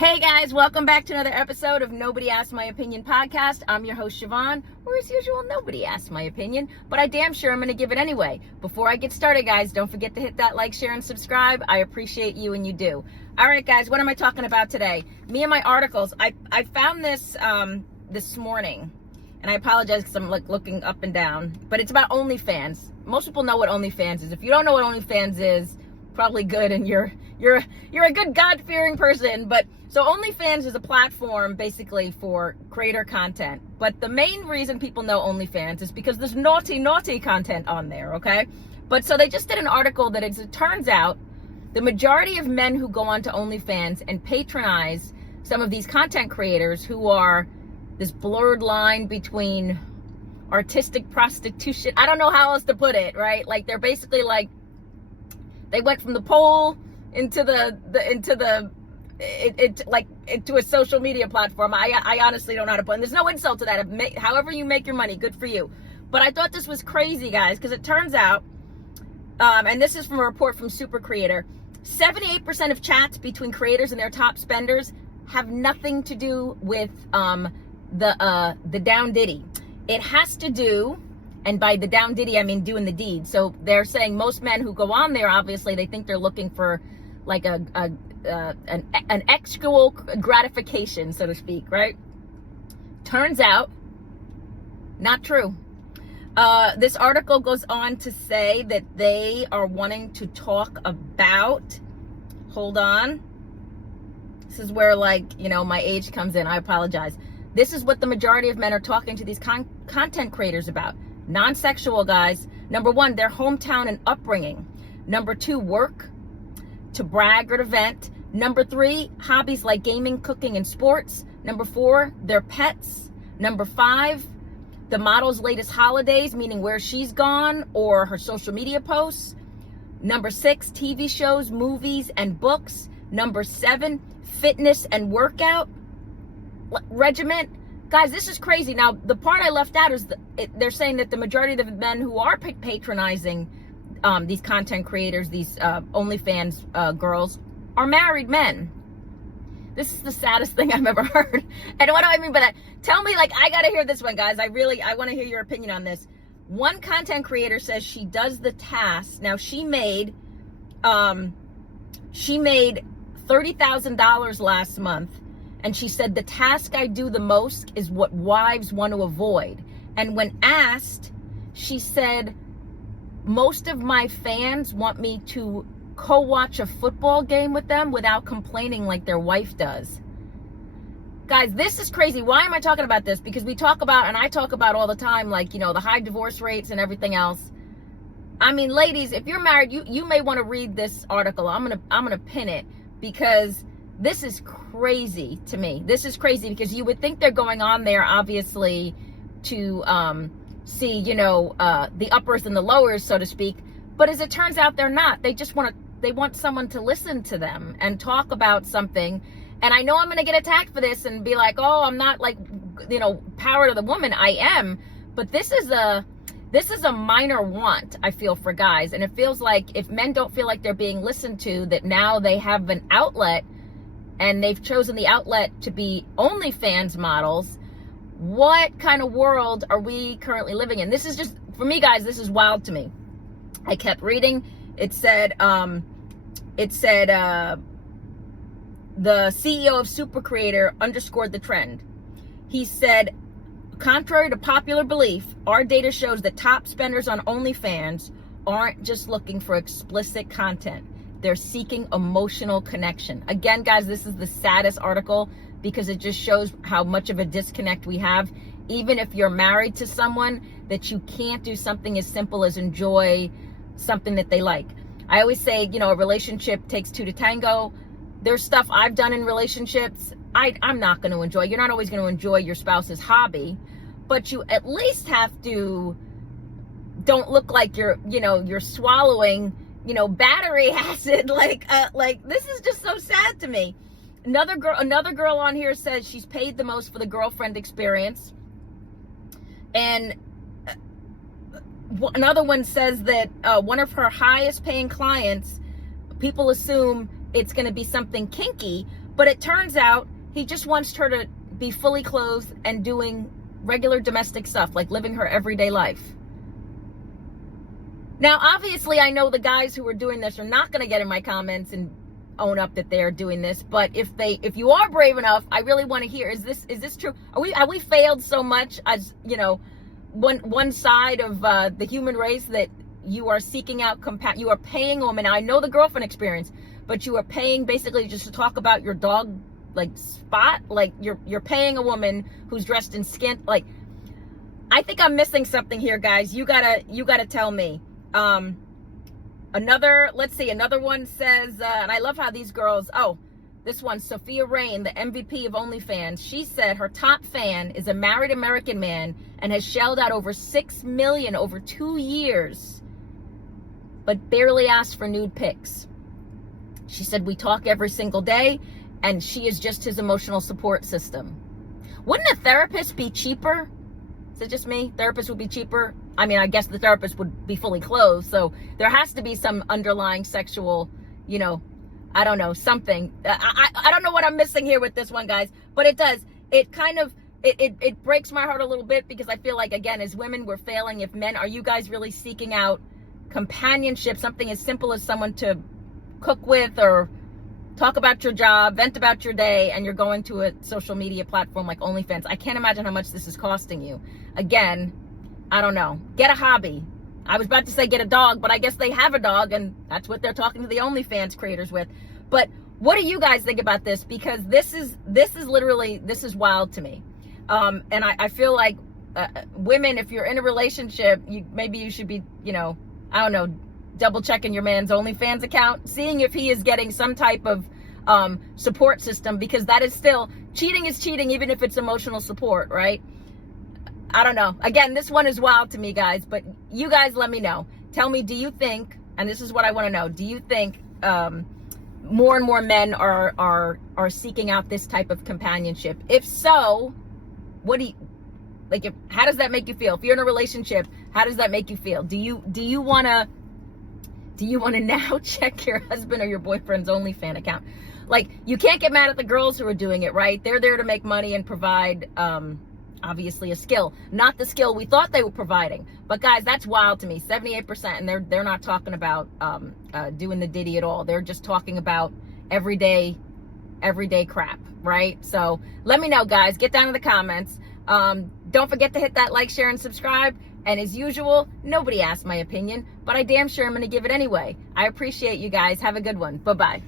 Hey guys, welcome back to another episode of Nobody Asked My Opinion podcast. I'm your host, Siobhan, or as usual, nobody asked my opinion, but I damn sure I'm going to give it anyway. Before I get started, guys, don't forget to hit that like, share, and subscribe. I appreciate you and you do. All right, guys, what am I talking about today? Me and my articles. I found this this morning, and I apologize because I'm like looking up and down, but it's about OnlyFans. Most people know what OnlyFans is. If you don't know what OnlyFans is, probably good, and you're a good God-fearing person. But so OnlyFans is a platform basically for creator content. But the main reason people know OnlyFans is because there's naughty content on there, okay? But so they just did an article that it turns out the majority of men who go onto OnlyFans and patronize some of these content creators who are this blurred line between artistic prostitution. I don't know how else to put it, right? Like they're basically like, they went from the pole into a social media platform. I honestly don't know how to put it. And there's no insult to that. However you make your money, good for you. But I thought this was crazy, guys, because it turns out, and this is from a report from Super Creator, 78% of chats between creators and their top spenders have nothing to do with the down diddy. It has to do, and by the down diddy, I mean doing the deed. So they're saying most men who go on there, obviously, they think they're looking for like an actual gratification, so to speak, right? Turns out, not true. This article goes on to say that they are wanting to talk about, hold on. This is where, like, you know, my age comes in. I apologize. This is what the majority of men are talking to these content creators about. Non-sexual, guys. Number one, their hometown and upbringing. Number two, work, to brag or to vent. Number three, hobbies like gaming, cooking, and sports. Number four, their pets. Number five, the model's latest holidays, meaning where she's gone or her social media posts. Number six, TV shows, movies, and books. Number seven, fitness and workout regiment. Guys, this is crazy. Now, the part I left out is they're saying that the majority of the men who are patronizing these content creators, these OnlyFans girls, are married men. This is the saddest thing I've ever heard. And what do I mean by that? Tell me, like, I gotta hear this one, guys. I want to hear your opinion on this. One content creator says she does the task. Now, she made $30,000 last month. And she said, the task I do the most is what wives want to avoid. And when asked, she said, most of my fans want me to co-watch a football game with them without complaining like their wife does. Guys, this is crazy. Why am I talking about this? Because we talk about, and I talk about all the time, like, you know, the high divorce rates and everything else. I mean, ladies, if you're married, you may want to read this article. I'm gonna pin it, because this is crazy to me. This is crazy because you would think they're going on there, obviously, to see, you know, the uppers and the lowers, so to speak. But as it turns out, they're not. They just they want someone to listen to them and talk about something. And I know I'm going to get attacked for this and be like, oh, I'm not, like, you know, power to the woman. I am. But this is a minor want, I feel, for guys. And it feels like if men don't feel like they're being listened to, that now they have an outlet, and they've chosen the outlet to be OnlyFans models. What kind of world are we currently living in? This is just, for me, guys, this is wild to me. I kept reading. It said the CEO of Super Creator underscored the trend. He said, contrary to popular belief, our data shows that top spenders on OnlyFans aren't just looking for explicit content. They're seeking emotional connection. Again, guys, this is the saddest article because it just shows how much of a disconnect we have. Even if you're married to someone, that you can't do something as simple as enjoy something that they like. I always say, you know, a relationship takes two to tango. There's stuff I've done in relationships I'm not going to enjoy. You're not always going to enjoy your spouse's hobby, but you at least have to, don't look like you're swallowing, you know, battery acid. Like this is just so sad to me. Another girl on here says she's paid the most for the girlfriend experience. And another one says that one of her highest paying clients, people assume it's going to be something kinky, But it turns out he just wants her to be fully clothed and doing regular domestic stuff, like living her everyday life. Now, obviously, I know the guys who are doing this are not going to get in my comments and own up that they're doing this. But if you are brave enough, I really want to hear, is this true? Have we failed so much as, one side of the human race that you are seeking out you are paying a woman? Now, I know the girlfriend experience, but you are paying basically just to talk about your dog spot. Like you're paying a woman who's dressed in skint. Like, I think I'm missing something here, guys. You gotta tell me. Another one says, and I love how these girls, this one, Sophia Rain, the MVP of OnlyFans, she said her top fan is a married American man and has shelled out over $6 million over 2 years, but barely asked for nude pics. She said, we talk every single day, and she is just his emotional support system. Wouldn't a therapist be cheaper? Is it just me? Therapist would be cheaper? I mean, I guess the therapist would be fully clothed, so there has to be some underlying sexual, I don't know, something. I don't know what I'm missing here with this one, guys, but it does. It kind of, it breaks my heart a little bit, because I feel like, again, as women, we're failing. If men, are you guys really seeking out companionship, something as simple as someone to cook with or talk about your job, vent about your day, and you're going to a social media platform like OnlyFans? I can't imagine how much this is costing you. Again, I don't know. Get a hobby. I was about to say get a dog, but I guess they have a dog, and that's what they're talking to the OnlyFans creators with. But what do you guys think about this? Because this is literally, this is wild to me. And I feel like women, if you're in a relationship, maybe you should be, I don't know, double checking your man's OnlyFans account, seeing if he is getting some type of support system, because that is still, cheating is cheating, even if it's emotional support, right? I don't know. Again, this one is wild to me, guys, but you guys let me know. Tell me, do you think, and this is what I want to know, do you think more and more men are seeking out this type of companionship? If so, what do you, how does that make you feel? If you're in a relationship, how does that make you feel? Do you want to now check your husband or your boyfriend's OnlyFans account? Like, you can't get mad at the girls who are doing it, right? They're there to make money and provide, obviously, a skill. Not the skill we thought they were providing. But guys, that's wild to me. 78%, and they're not talking about doing the Diddy at all. They're just talking about everyday crap, right? So let me know, guys. Get down in the comments. Don't forget to hit that like, share, and subscribe. And as usual, nobody asked my opinion, but I damn sure am going to give it anyway. I appreciate you guys. Have a good one. Bye-bye.